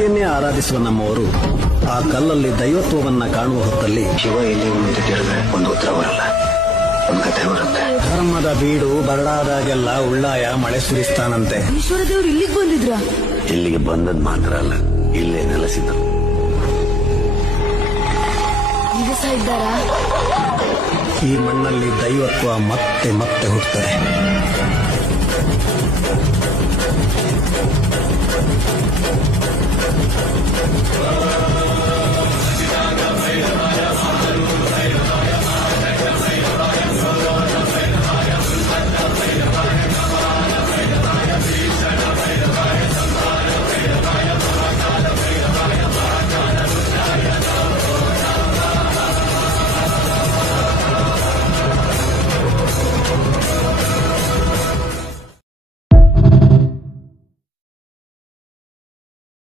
ಪ್ರಕೃತಿಯನ್ನೇ ಆರಾಧಿಸುವ ನಮ್ಮವರು ಆ ಕಲ್ಲಲ್ಲಿ ದೈವತ್ವವನ್ನ ಕಾಣುವ ಹೊತ್ತಲ್ಲಿ ಶಿವ ಎಲ್ಲಿ ಅಂತ ಕೇಳಿದ್ರೆ ಒಂದು ಉತ್ತರ ಬರಲ್ಲ, ಒಂದು ಕಥೆ ಬರುತ್ತೆ. ಧರ್ಮದ ಬೀಡು ಬರಡಾದಾಗೆಲ್ಲ ಉಳ್ಳಾಯ ಮಳೆ ಸುರಿಸ್ತಾನಂತೆ. ಈಶ್ವರ ದೇವ್ರು ಇಲ್ಲಿಗೆ ಬಂದಿದ್ರ? ಇಲ್ಲಿಗೆ ಬಂದದ್ ಮಾತ್ರ ಅಲ್ಲ, ಇಲ್ಲೇ ನೆಲೆಸಿದ್ರು. ಈಗ ಸಹ ಇದ್ದಾರಾ? ಈ ಮಣ್ಣಲ್ಲಿ ದೈವತ್ವ ಮತ್ತೆ ಮತ್ತೆ ಹುಟ್ಟುತ್ತದೆ.